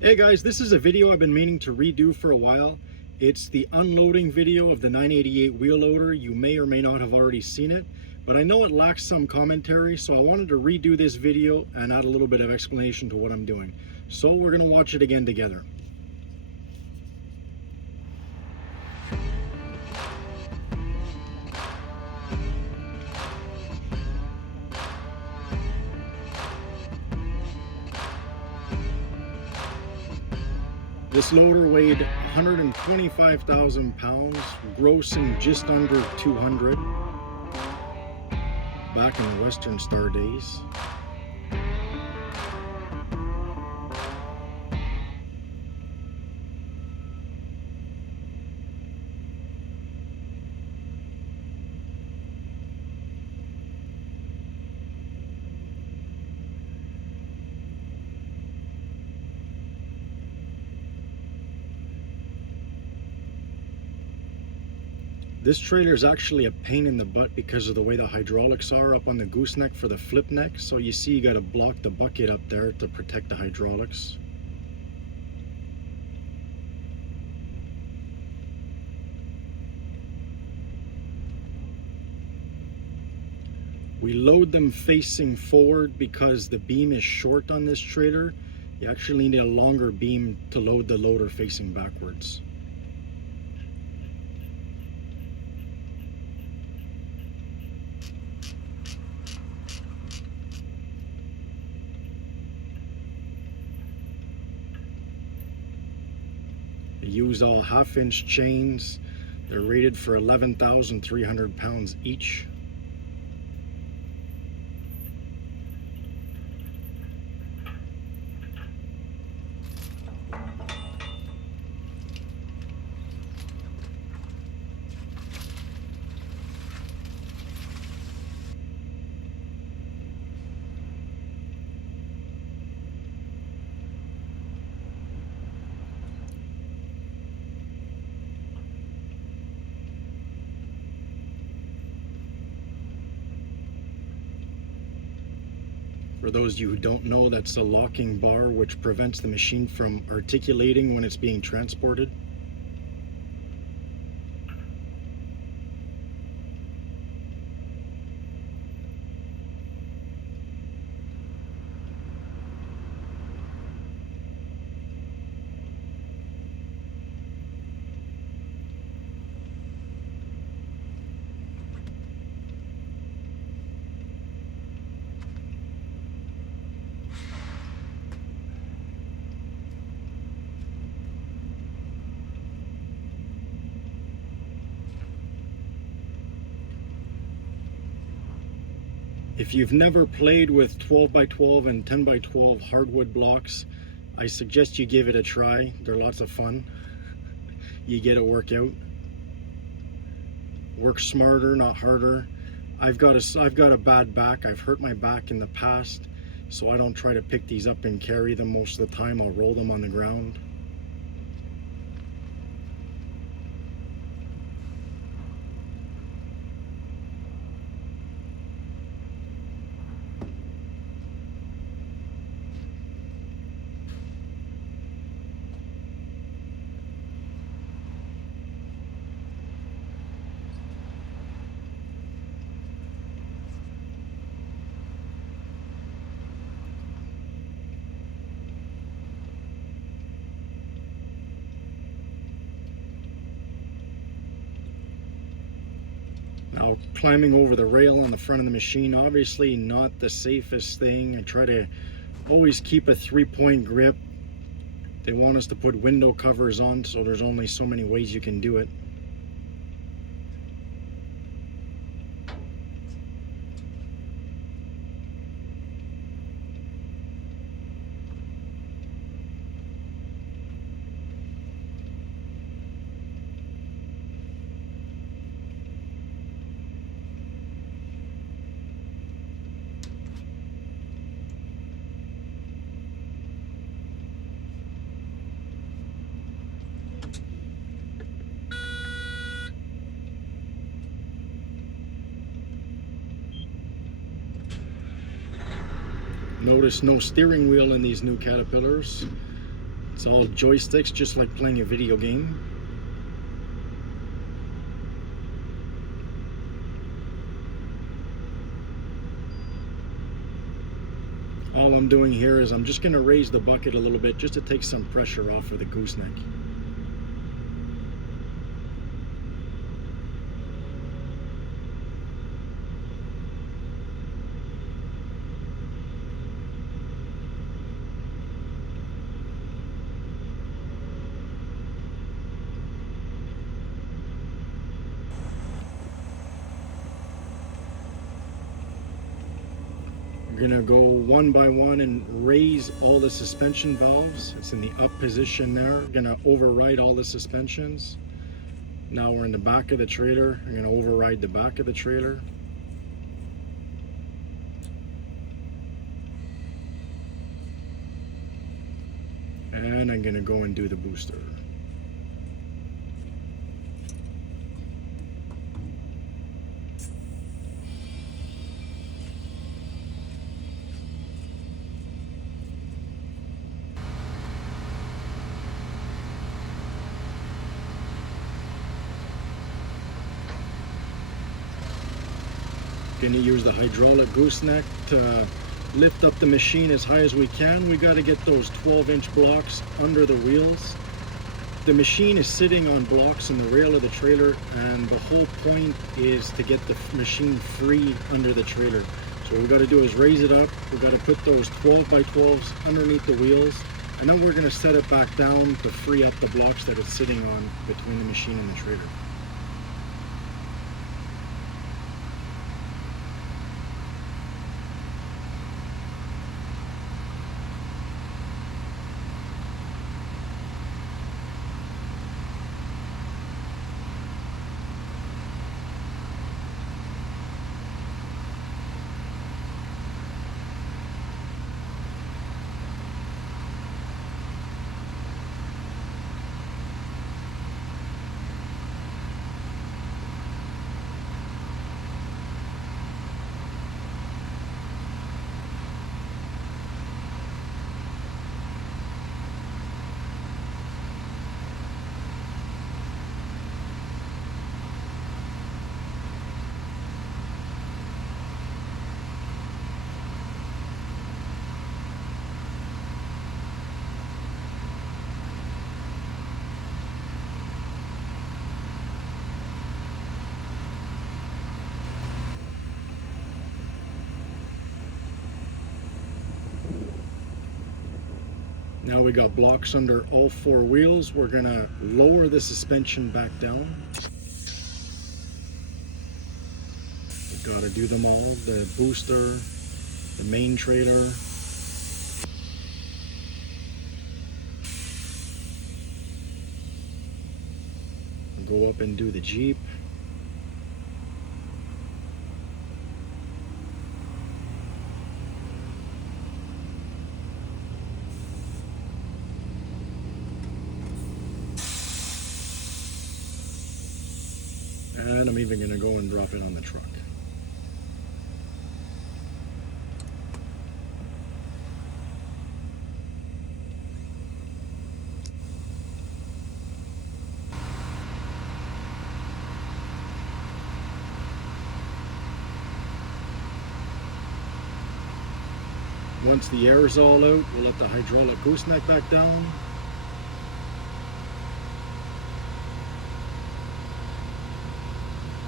Hey guys, this is a video I've been meaning to redo for a while. It's the unloading video of the 988 wheel loader. You may or may not have already seen it, but I know it lacks some commentary, so I wanted to redo this video and add a little bit of explanation to what I'm doing. So we're going to watch it again together. This loader weighed 125,000 pounds, grossing just under 200 back in the Western Star days. This trailer is actually a pain in the butt because of the way the hydraulics are up on the gooseneck for the flip neck. So you see you got to block the bucket up there to protect the hydraulics. We load them facing forward because the beam is short on this trailer. You actually need a longer beam to load the loader facing backwards. Use all half-inch chains. They're rated for 11,300 pounds each. For those of you who don't know, that's the locking bar which prevents the machine from articulating when it's being transported. If you've never played with 12x12 and 10x12 hardwood blocks, I suggest you give it a try. They're lots of fun. You get a workout. Work smarter, not harder. I've got a bad back. I've hurt my back in the past, so I don't try to pick these up and carry them most of the time. I'll roll them on the ground. Now, climbing over the rail on the front of the machine, obviously not the safest thing. I try to always keep a 3-point grip. They want us to put window covers on, so there's only so many ways you can do it. Notice no steering wheel in these new Caterpillars. It's all joysticks, just like playing a video game. All I'm doing here is I'm just going to raise the bucket a little bit just to take some pressure off of the gooseneck. We're gonna go one by one and raise all the suspension valves. It's in the up position there. Gonna override all the suspensions. Now we're in the back of the trailer. I'm gonna override the back of the trailer. And I'm gonna go and do the booster. Going to use the hydraulic gooseneck to lift up the machine as high as we can. We got to get those 12-inch blocks under the wheels. The machine is sitting on blocks in the rail of the trailer, and the whole point is to get the machine free under the trailer. So what we got to do is raise it up. We got to put those 12 by 12s underneath the wheels, and then we're going to set it back down to free up the blocks that it's sitting on between the machine and the trailer. Now we got blocks under all 4 wheels. We're gonna lower the suspension back down. We've got to do them all, the booster, the main trailer. Go up and do the Jeep. And I'm even going to go and drop it on the truck. Once the air is all out, we'll let the hydraulic gooseneck back down.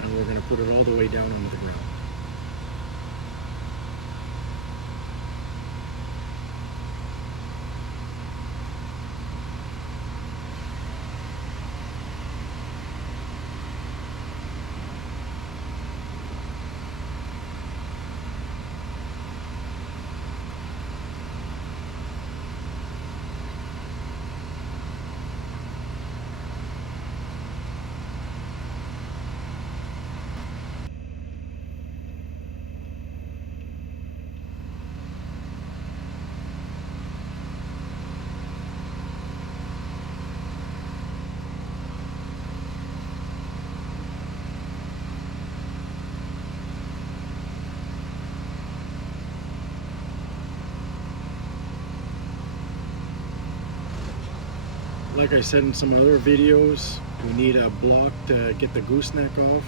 And we're going to put it all the way down onto the ground. Like I said in some other videos, we need a block to get the gooseneck off.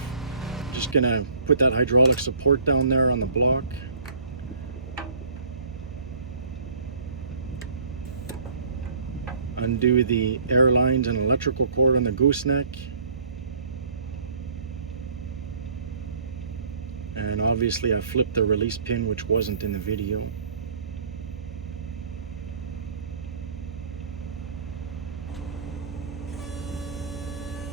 Just gonna put that hydraulic support down there on the block. Undo the air lines and electrical cord on the gooseneck. And obviously I flipped the release pin, which wasn't in the video.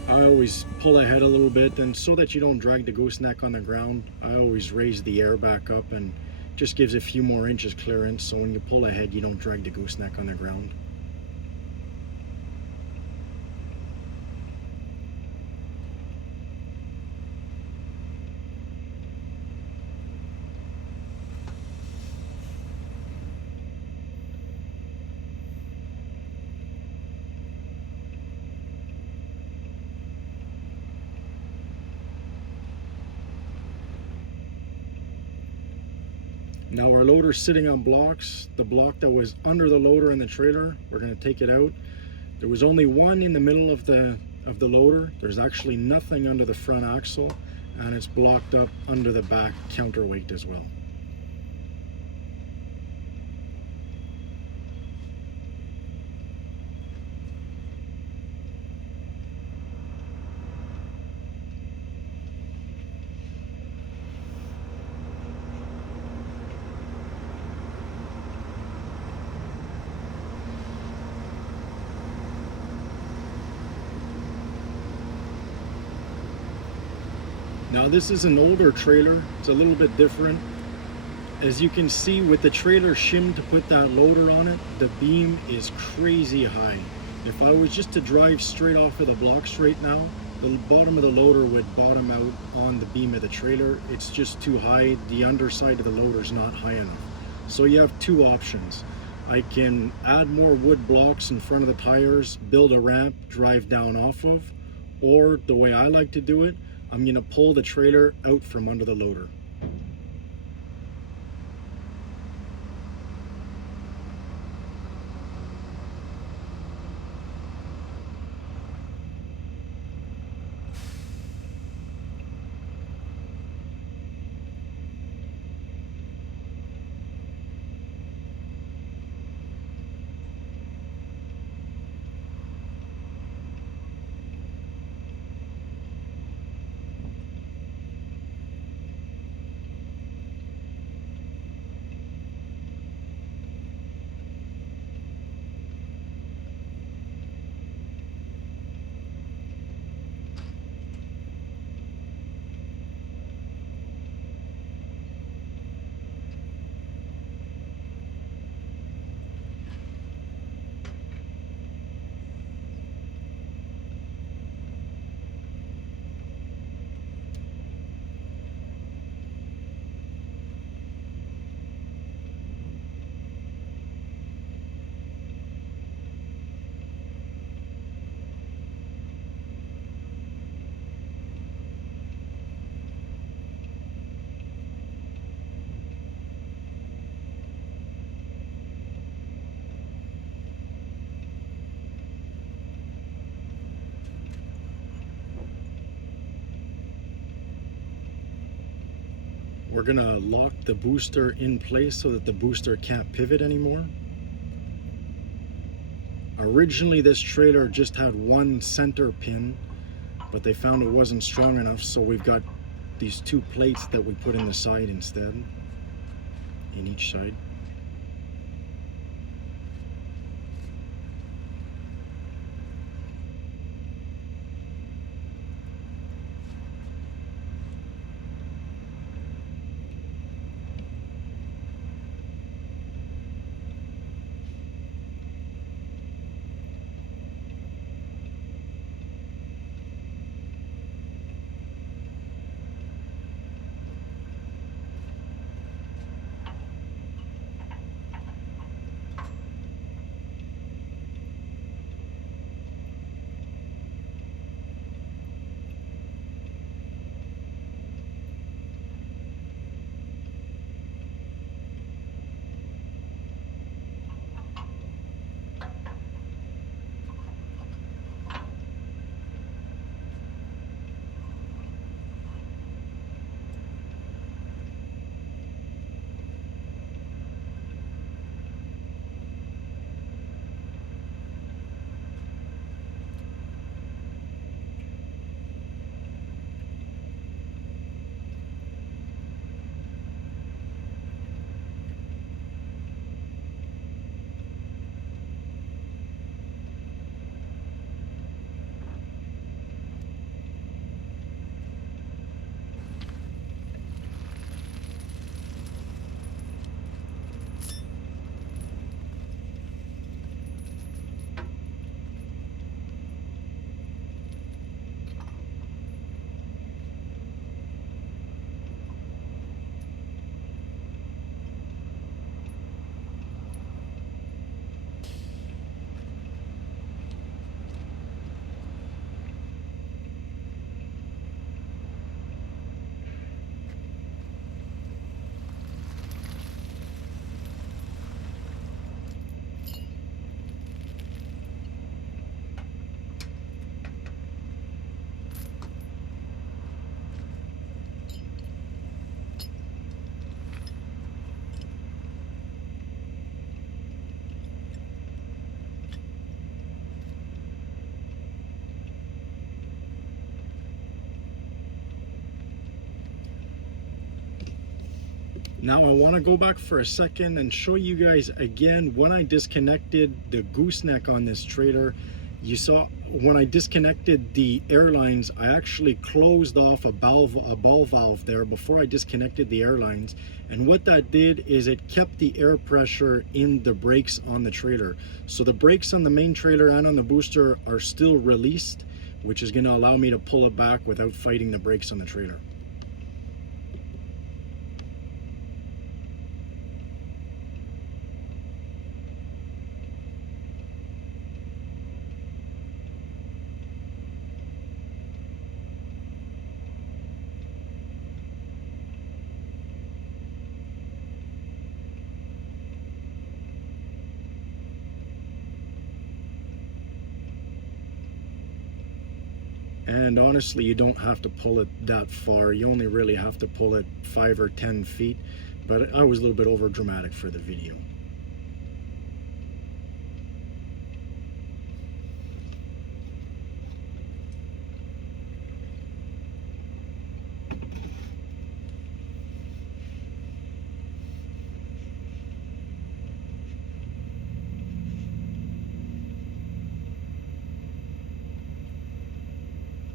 I always pull ahead a little bit, and so that you don't drag the gooseneck on the ground, I always raise the air back up and just gives a few more inches clearance, so when you pull ahead you don't drag the gooseneck on the ground. Now our loader's sitting on blocks. The block that was under the loader in the trailer, we're going to take it out. There was only one in the middle of the loader. There's actually nothing under the front axle, and it's blocked up under the back counterweight as well. Now this is an older trailer, it's a little bit different. As you can see, with the trailer shimmed to put that loader on it, the beam is crazy high. If I was just to drive straight off of the blocks right now, the bottom of the loader would bottom out on the beam of the trailer. It's just too high. The underside of the loader is not high enough. So you have two options. I can add more wood blocks in front of the tires, build a ramp, drive down off of, or the way I like to do it, I'm going to pull the trailer out from under the loader. We're gonna lock the booster in place so that the booster can't pivot anymore. Originally this trailer just had one center pin, but they found it wasn't strong enough, so we've got these two plates that we put in the side instead, in each side. Now I want to go back for a second and show you guys again when I disconnected the gooseneck on this trailer. You saw when I disconnected the airlines, I actually closed off a ball valve there before I disconnected the airlines. And what that did is it kept the air pressure in the brakes on the trailer. So the brakes on the main trailer and on the booster are still released, which is going to allow me to pull it back without fighting the brakes on the trailer. And honestly, you don't have to pull it that far. You only really have to pull it 5 or 10 feet. But I was a little bit over dramatic for the video.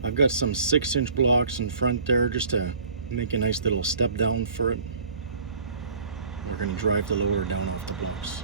I've got some 6-inch blocks in front there just to make a nice little step down for it. We're going to drive the loader down off the blocks.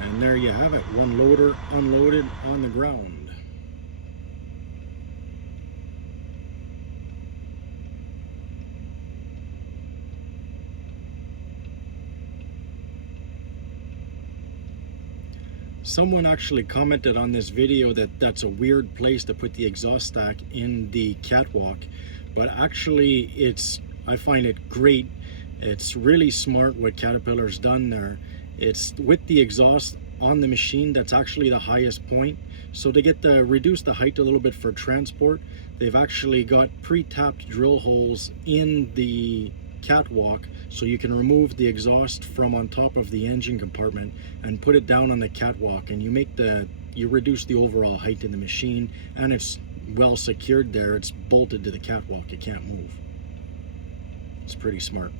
And there you have it, one loader unloaded on the ground. Someone actually commented on this video that that's a weird place to put the exhaust stack in the catwalk, but actually I find it great. It's really smart what Caterpillar's done there. It's with the exhaust on the machine that's actually the highest point. So to reduce the height a little bit for transport, they've actually got pre-tapped drill holes in the catwalk, so you can remove the exhaust from on top of the engine compartment and put it down on the catwalk, and you reduce the overall height in the machine, and it's well secured there. It's bolted to the catwalk, it can't move. It's pretty smart.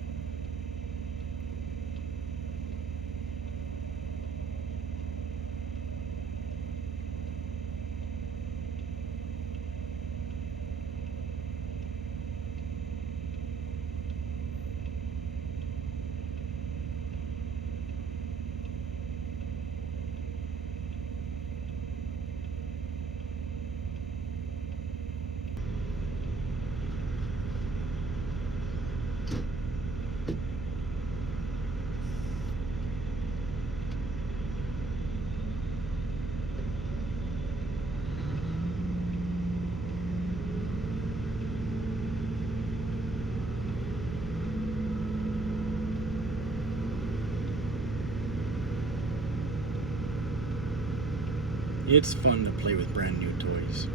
It's fun to play with brand new toys.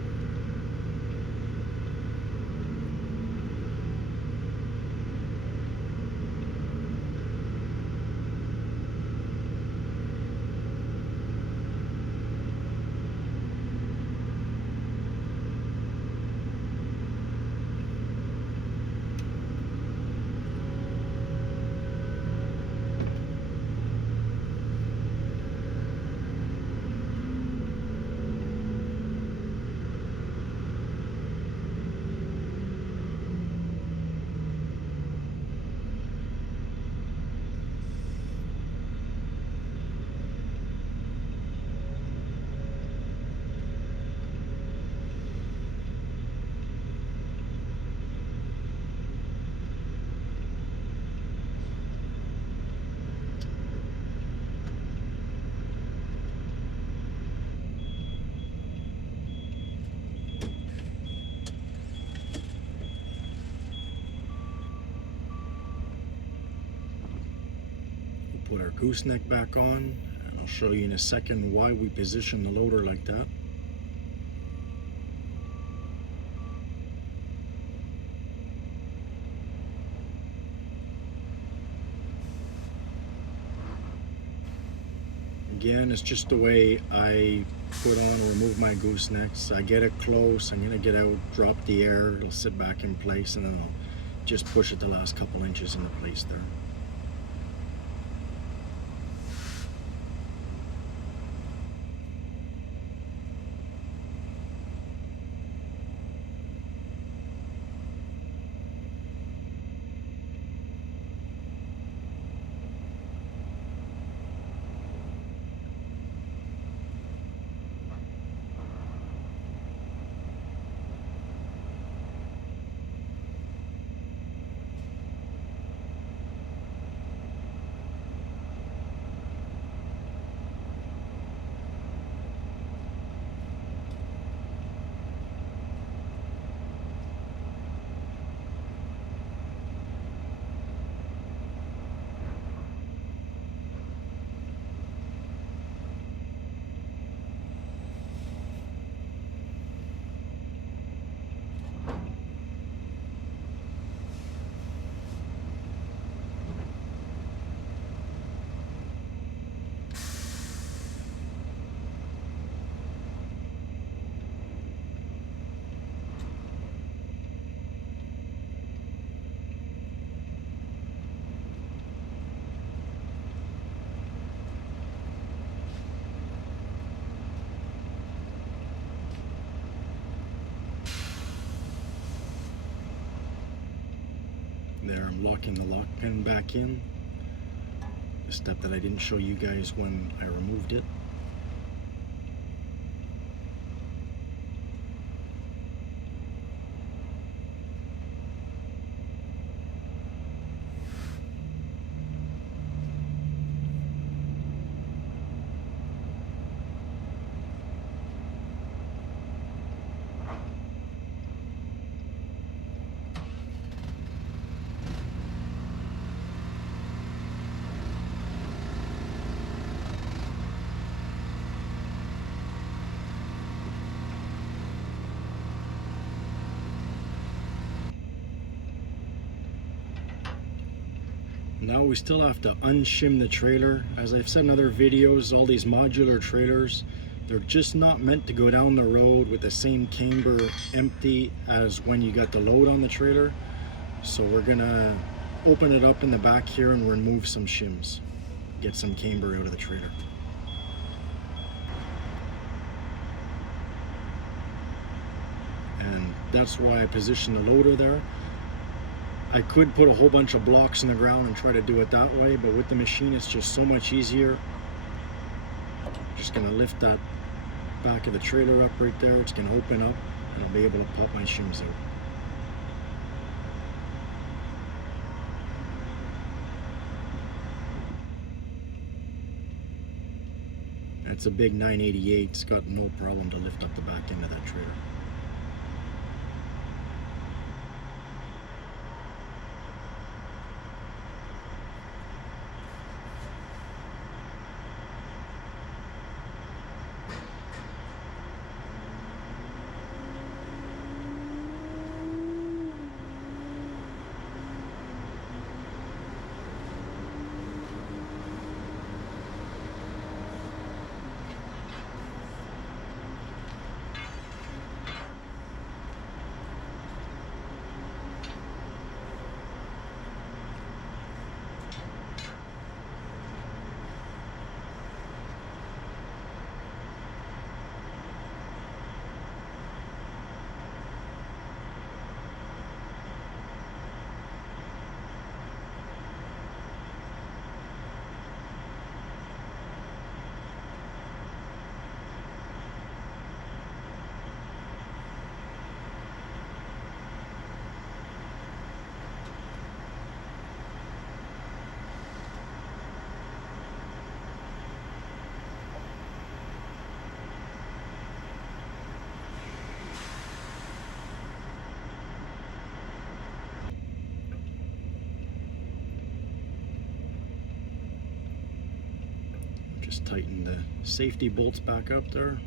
put our gooseneck back on, and I'll show you in a second why we position the loader like that. Again, it's just the way I put on or remove my goosenecks. I get it close, I'm gonna get out, drop the air, it'll sit back in place, and then I'll just push it the last couple inches into place there. There, I'm locking the lock pin back in. A step that I didn't show you guys when I removed it. Now we still have to unshim the trailer. As I've said in other videos, all these modular trailers, they're just not meant to go down the road with the same camber empty as when you got the load on the trailer. So we're gonna open it up in the back here and remove some shims, get some camber out of the trailer. And that's why I positioned the loader there. I could put a whole bunch of blocks in the ground and try to do it that way, but with the machine it's just so much easier. Just gonna lift that back of the trailer up right there. It's gonna open up and I'll be able to pop my shims out. It's a big 988. It's got no problem to lift up the back end of that trailer. Just tighten the safety bolts back up there.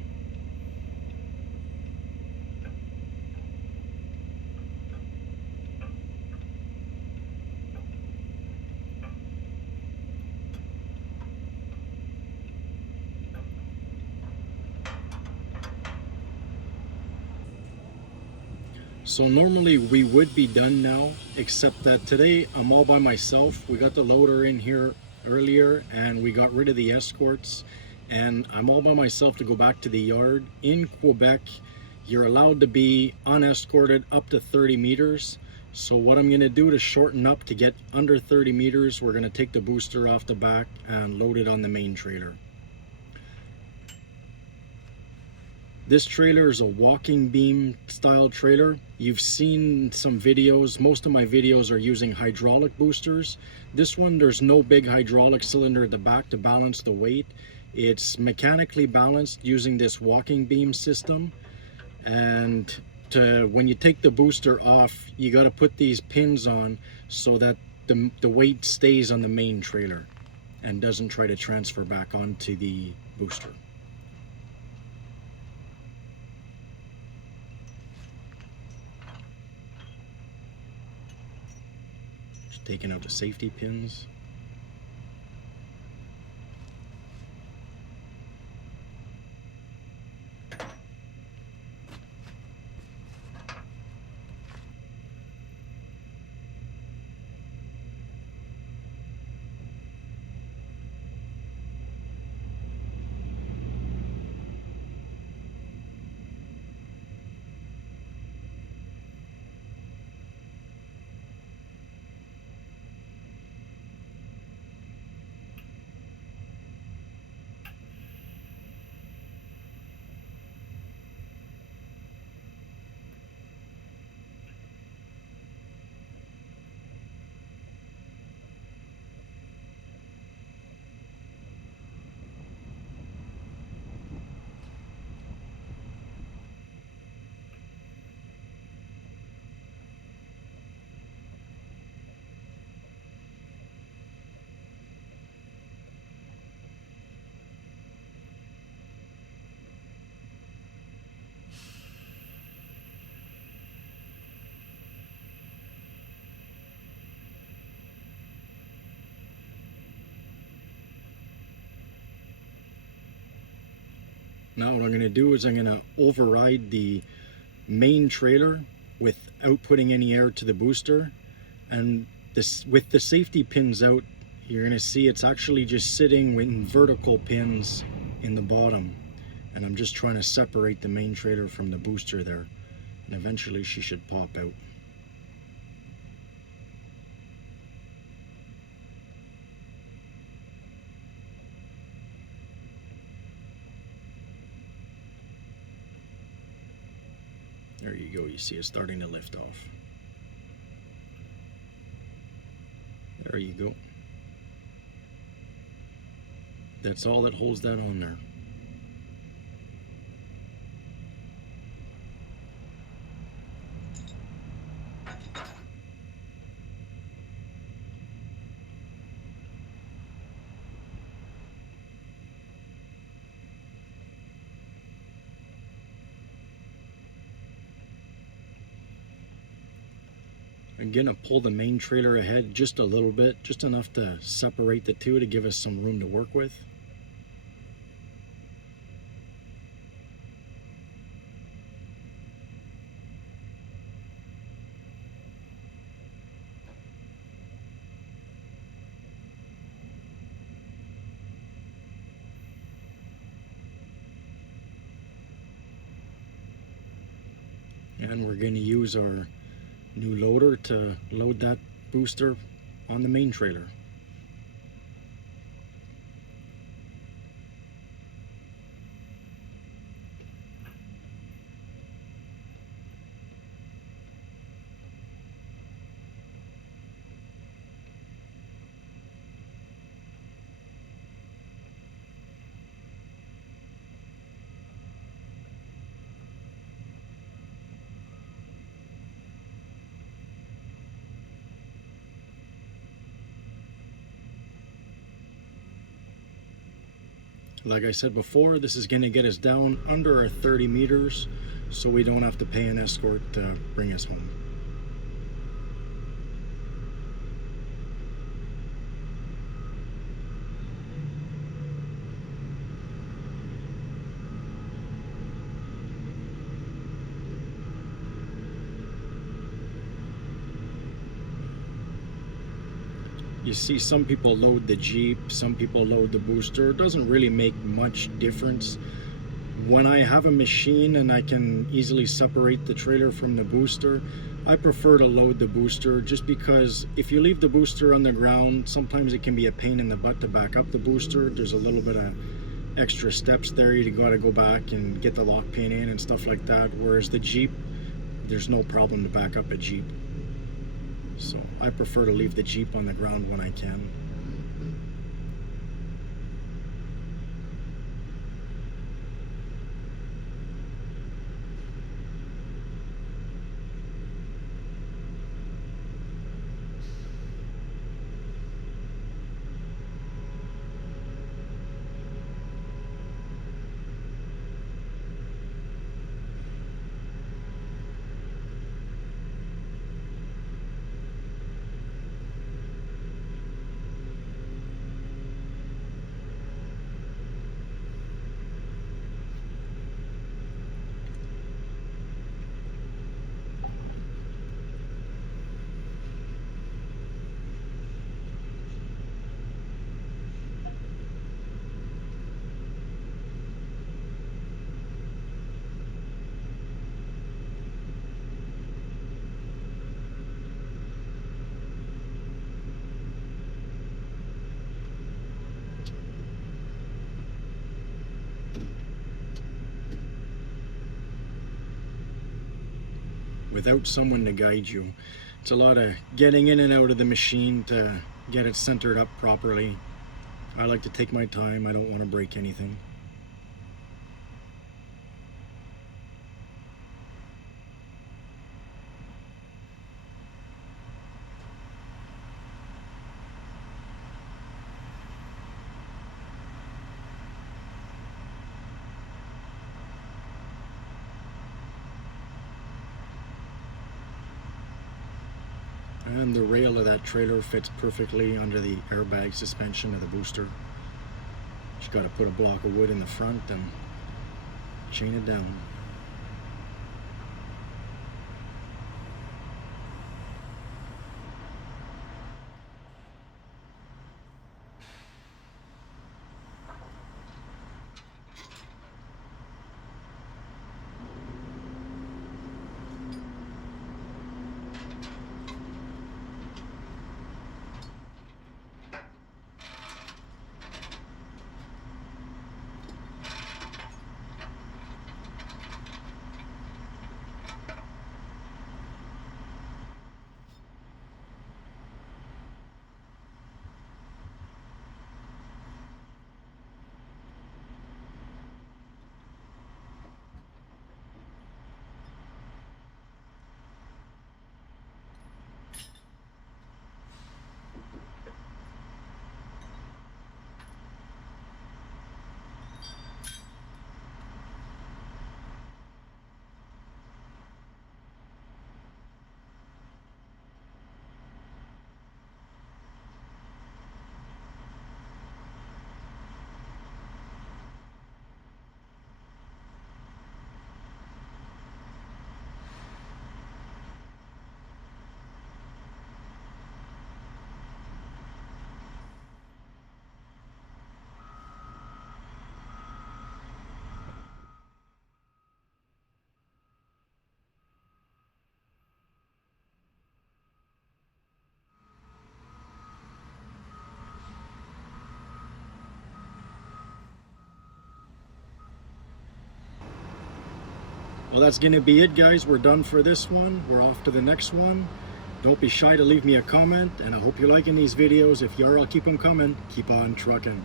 So normally we would be done now, except that today I'm all by myself. We got the loader in here earlier and we got rid of the escorts, and I'm all by myself to go back to the yard. In Quebec, you're allowed to be unescorted up to 30 meters. So what I'm gonna do to shorten up to get under 30 meters, we're gonna take the booster off the back and load it on the main trailer. This trailer is a walking beam style trailer. You've seen some videos. Most of my videos are using hydraulic boosters. This one, there's no big hydraulic cylinder at the back to balance the weight. It's mechanically balanced using this walking beam system. And when you take the booster off, you got to put these pins on so that the weight stays on the main trailer and doesn't try to transfer back onto the booster. Taking out the safety pins. Now what I'm going to do is I'm going to override the main trailer without putting any air to the booster. And this, with the safety pins out, you're going to see it's actually just sitting in vertical pins in the bottom. And I'm just trying to separate the main trailer from the booster there. And eventually she should pop out. There you go, you see it starting to lift off. There you go. That's all that holds that on there. I'm gonna pull the main trailer ahead just a little bit, just enough to separate the two to give us some room to work with. And we're going to use our new loader to load that booster on the main trailer. Like I said before, this is going to get us down under our 30 meters so we don't have to pay an escort to bring us home. You see some people load the Jeep, some people load the booster. It doesn't really make much difference. When I have a machine and I can easily separate the trailer from the booster, I prefer to load the booster, just because if you leave the booster on the ground, sometimes it can be a pain in the butt to back up the booster. There's a little bit of extra steps there. You gotta go back and get the lock pin in and stuff like that. Whereas the Jeep, there's no problem to back up a Jeep. So I prefer to leave the Jeep on the ground when I can. Without someone to guide you, it's a lot of getting in and out of the machine to get it centered up properly. I like to take my time. I don't want to break anything. And the rail of that trailer fits perfectly under the airbag suspension of the booster. Just got to put a block of wood in the front and chain it down. Well, that's going to be it, guys. We're done for this one. We're off to the next one. Don't be shy to leave me a comment, and I hope you're liking these videos. If you are, I'll keep them coming. Keep on trucking.